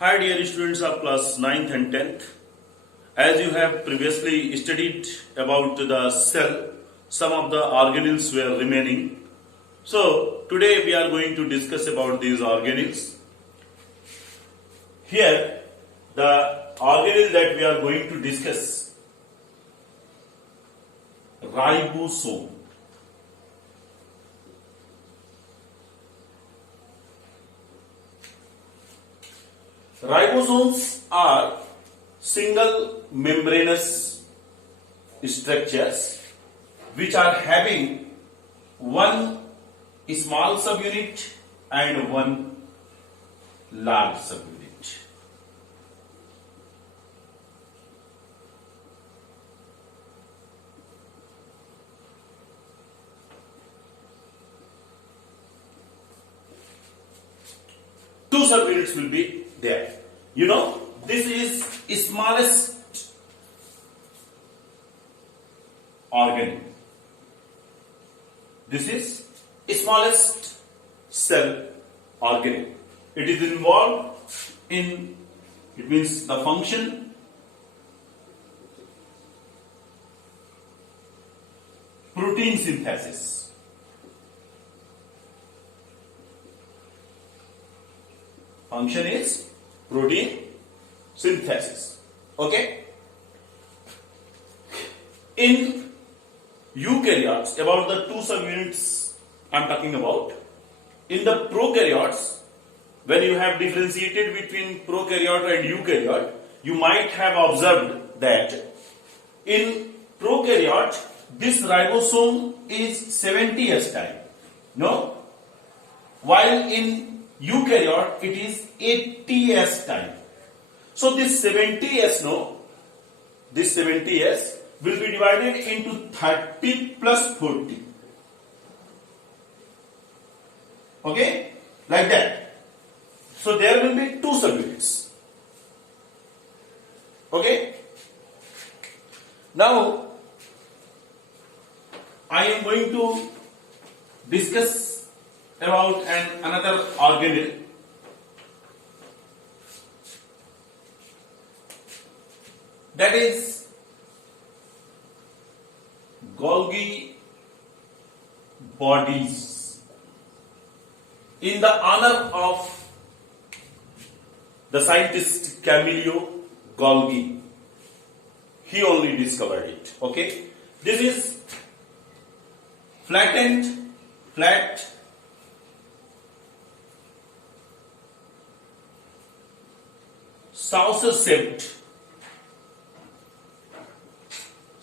Hi dear students of class 9th and 10th. As you have previously studied about the cell, some of the organelles were remaining. So today we are going to discuss about these organelles. Here the organelle that we are going to discuss, ribosome. Ribosomes are single membranous structures which are having one small subunit and one large subunit. Two subunits will be there. You know, this is smallest organ. This is smallest cell organ. It is involved in, it means the function, protein synthesis. Function is protein synthesis. Okay? In eukaryotes, about the two subunits I am talking about. In the prokaryotes, when you have differentiated between prokaryote and eukaryote, you might have observed that in prokaryote, this ribosome is 70s time. No? While in eukaryote, it is 80s time. So this 70s, this 70s will be divided into 30 plus 40. Okay? Like that. So there will be two subunits. Okay? Now, I am going to discuss about another organelle. That is Golgi bodies. In the honor of the scientist Camillo Golgi, he only discovered it. Okay, this is flat saucer-shaped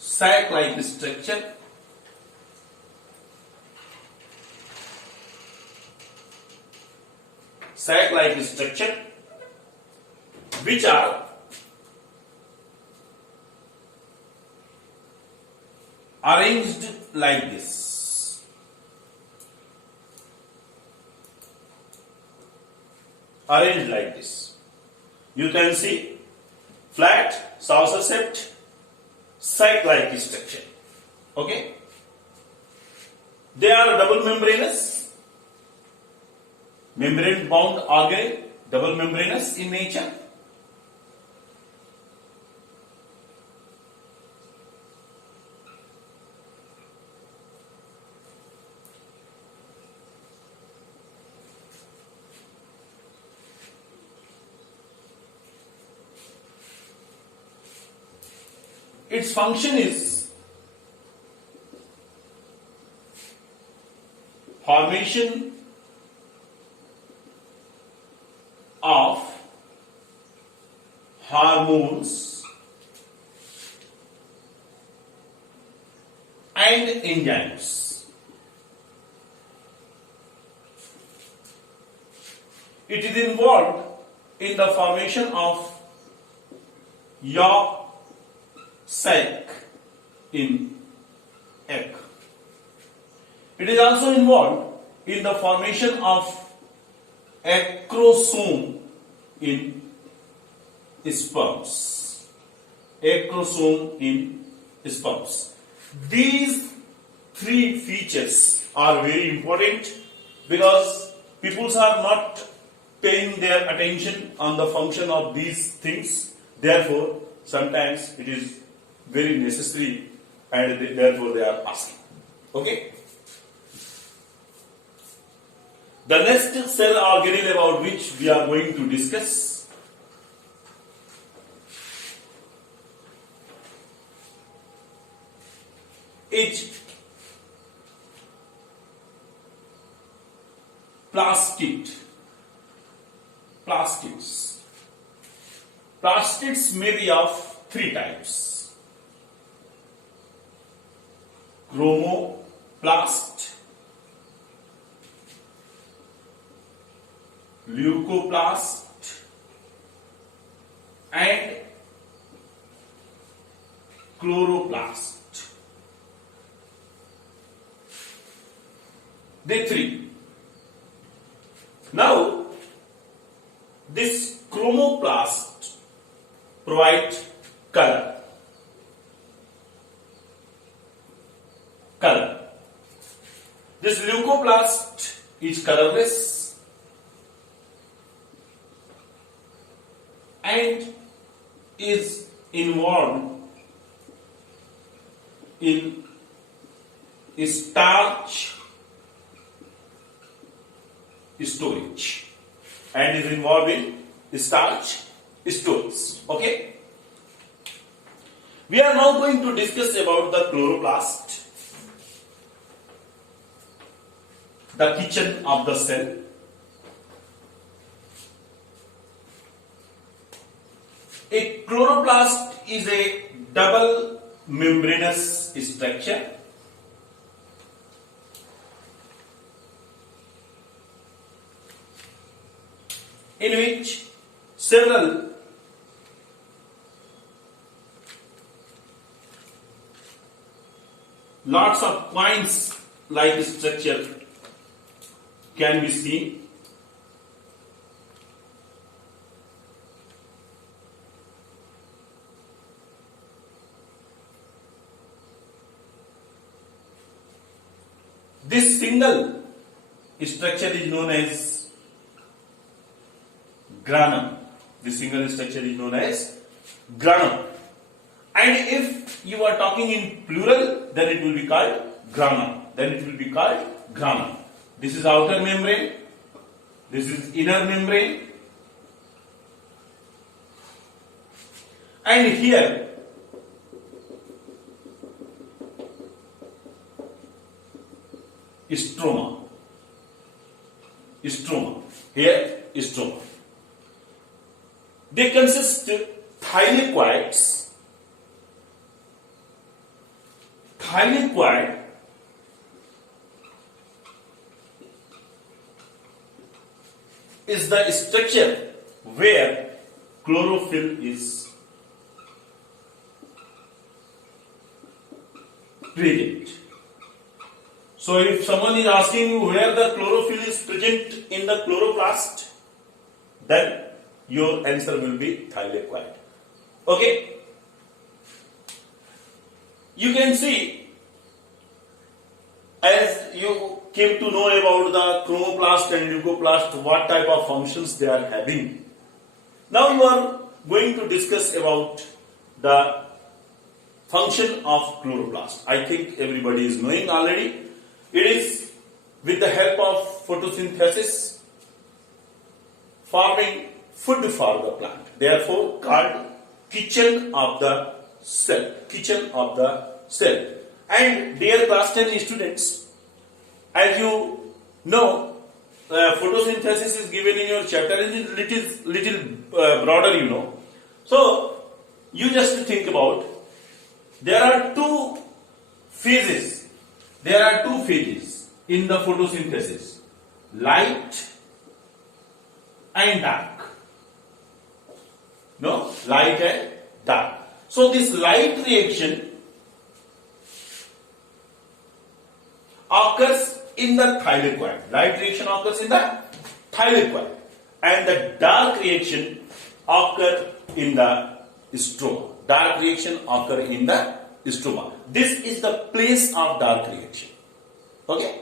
sac-like structure which are arranged like this. Arranged like this. You can see flat saucer-shaped sac-like structure. Okay? They are double membranous, membrane bound organelle, double membranous in nature. Its function is formation of hormones and enzymes. It is involved in the formation of yolk sac in egg. It is also involved in the formation of acrosome in sperms. Acrosome in sperms. These three features are very important because people are not paying their attention on the function of these things. Therefore, sometimes it is very necessary and therefore they are asking. Okay? The next cell organelle about which we are going to discuss is plastid. Plastids. Plastids may be of three types: chromoplast, leucoplast, and chloroplast. The three. Now, this chromoplast provide color. This leucoplast is colorless and is involved in starch storage and is involved in starch storage. Okay? We are now going to discuss about the chloroplast, the kitchen of the cell. A chloroplast is a double membranous structure in which several lots of coins like structure can be seen. This single structure is known as granum. This single structure is known as granum. And if you are talking in plural, then it will be called granum. This is outer membrane. This is inner membrane. And here stroma. Here stroma. They consist thylakoids. Thylakoid is the structure where chlorophyll is present. So if someone is asking you where the chlorophyll is present in the chloroplast, then your answer will be thylakoid. Okay? You can see, as you came to know about the chromoplast and leucoplast, what type of functions they are having. Now you are going to discuss about the function of chloroplast. I think everybody is knowing already. It is with the help of photosynthesis forming food for the plant. Therefore called kitchen of the cell. And dear class 10 students, as you know, photosynthesis is given in your chapter and it is little broader, you know. So you just think about, there are two phases in the photosynthesis: light and dark. No, light and dark. So this light reaction occurs in the thylakoid. Light reaction occurs in the thylakoid, and the dark reaction occur in the stroma. This is the place of dark reaction. Okay?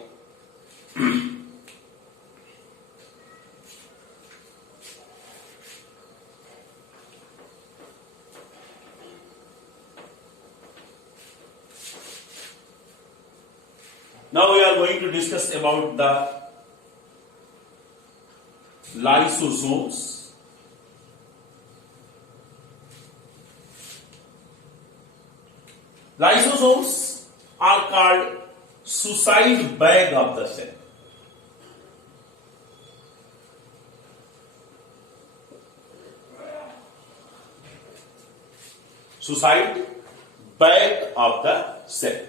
Now we are going to discuss about the lysosomes. Lysosomes are called suicide bag of the cell. Suicide bag of the cell,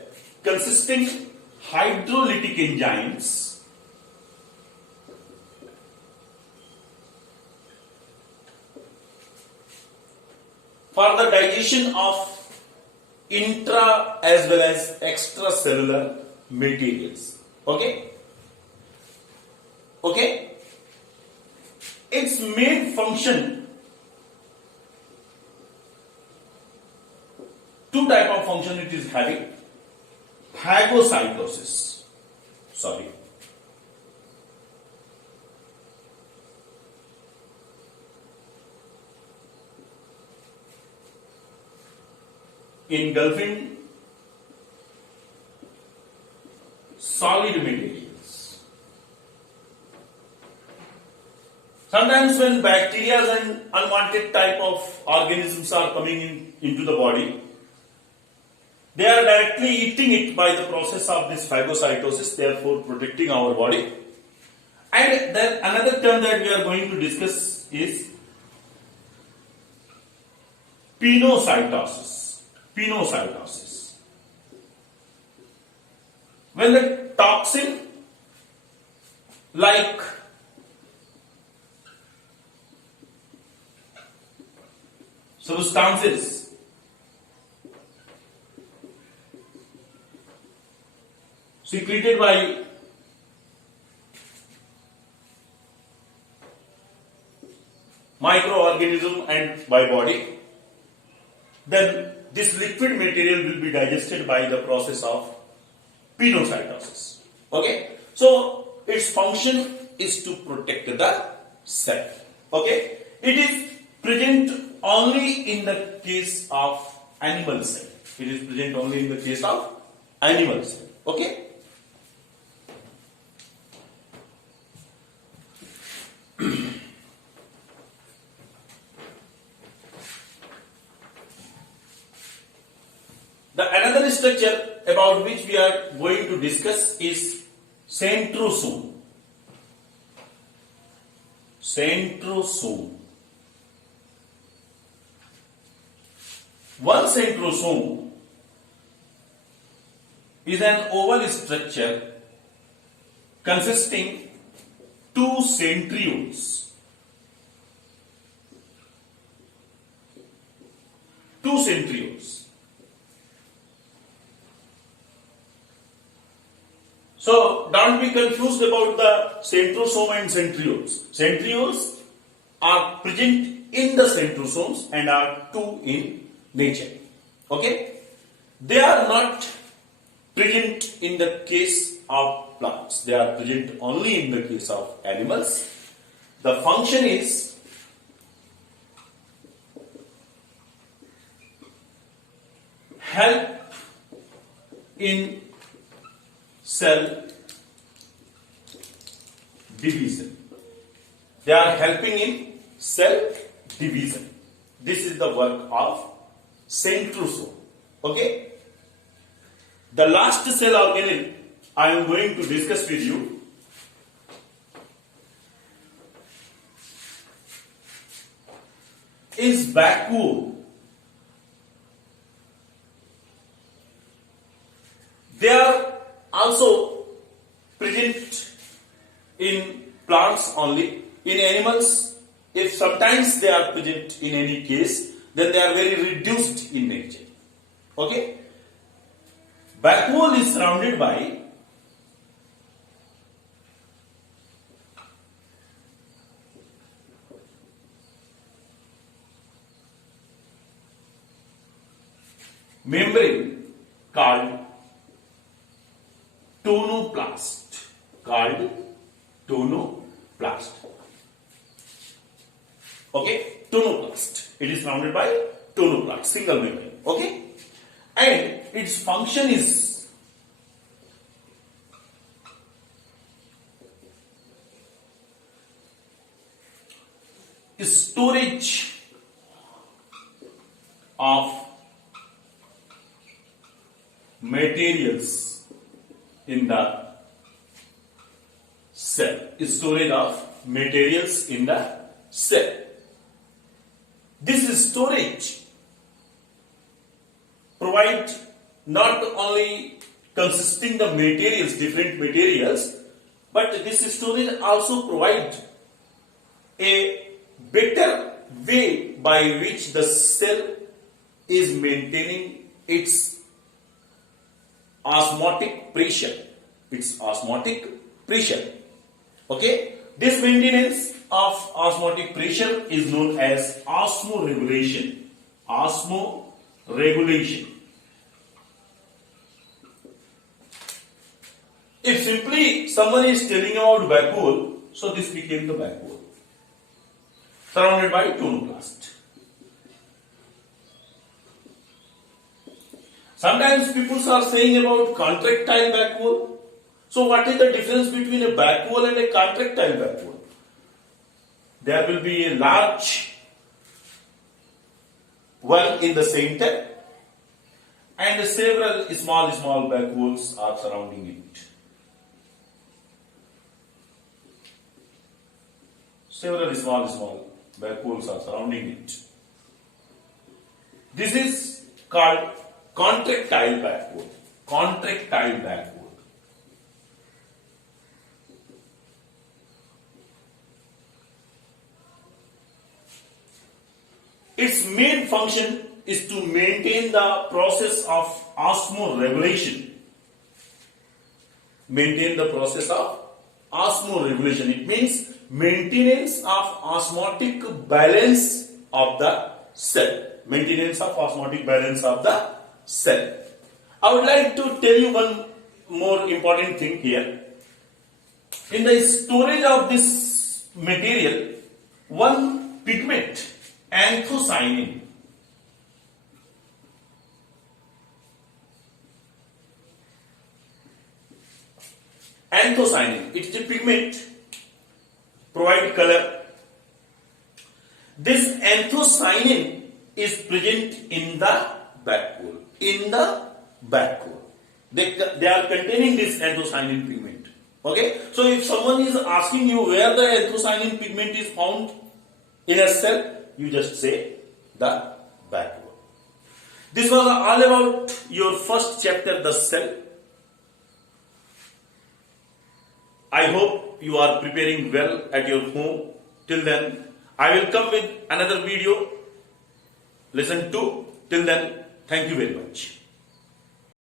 consisting hydrolytic enzymes for the digestion of intra as well as extracellular materials. Okay? Okay? Its main function, two type of function it is having: phagocytosis. Sorry. Engulfing solid materials. Sometimes when bacteria and unwanted type of organisms are coming into the body, they are directly eating it by the process of this phagocytosis, therefore protecting our body. And then another term that we are going to discuss is pinocytosis. Pinocytosis. When the toxin like substances secreted by microorganism and by body, then this liquid material will be digested by the process of pinocytosis. Okay? So, its function is to protect the cell. Okay? It is present only in the case of animal cell. It is present only in the case of animal cell. Okay? The another structure about which we are going to discuss is centrosome. Centrosome. One centrosome is an oval structure consisting two centrioles. Two centrioles. So, don't be confused about the centrosome and centrioles. Centrioles are present in the centrosomes and are two in nature. Okay? They are not present in the case of plants. They are present only in the case of animals. The function is help in cell division. They are helping in cell division. This is the work of centrosome. Okay? The last cell organelle I am going to discuss with you is vacuole. They are also present in plants only. In animals, if sometimes they are present in any case, then they are very reduced in nature. Okay? Vacuole is surrounded by membrane called tonoplast. Okay, tonoplast. It is surrounded by tonoplast, single membrane. Okay, and its function is storage of materials in the cell. Storage of materials in the cell. This storage provide not only consisting the materials, different materials, but this storage also provide a better way by which the cell is maintaining its osmotic pressure. Okay? This maintenance of osmotic pressure is known as osmoregulation. Osmoregulation. If simply someone is telling about vacuole, so this became the vacuole, surrounded by tonoplast. Sometimes people are saying about contractile vacuole. So what is the difference between a vacuole and a contractile vacuole? There will be a large one in the center and several small vacuoles are surrounding it. Several small vacuoles are surrounding it. This is called contractile vacuole. Contractile vacuole. Its main function is to maintain the process of osmoregulation. Maintain the process of osmoregulation. It means maintenance of osmotic balance of the cell. Maintenance of osmotic balance of the cell. I would like to tell you one more important thing here. In the storage of this material, one pigment, anthocyanin, it's a pigment, provide color. This anthocyanin is present in the vacuole. They are containing this anthocyanin pigment. Okay? So if someone is asking you where the anthocyanin pigment is found in a cell, you just say the vacuole. This was all about your first chapter, the cell. I hope you are preparing well at your home. Till then, I will come with another video. Listen to. Till then, thank you very much.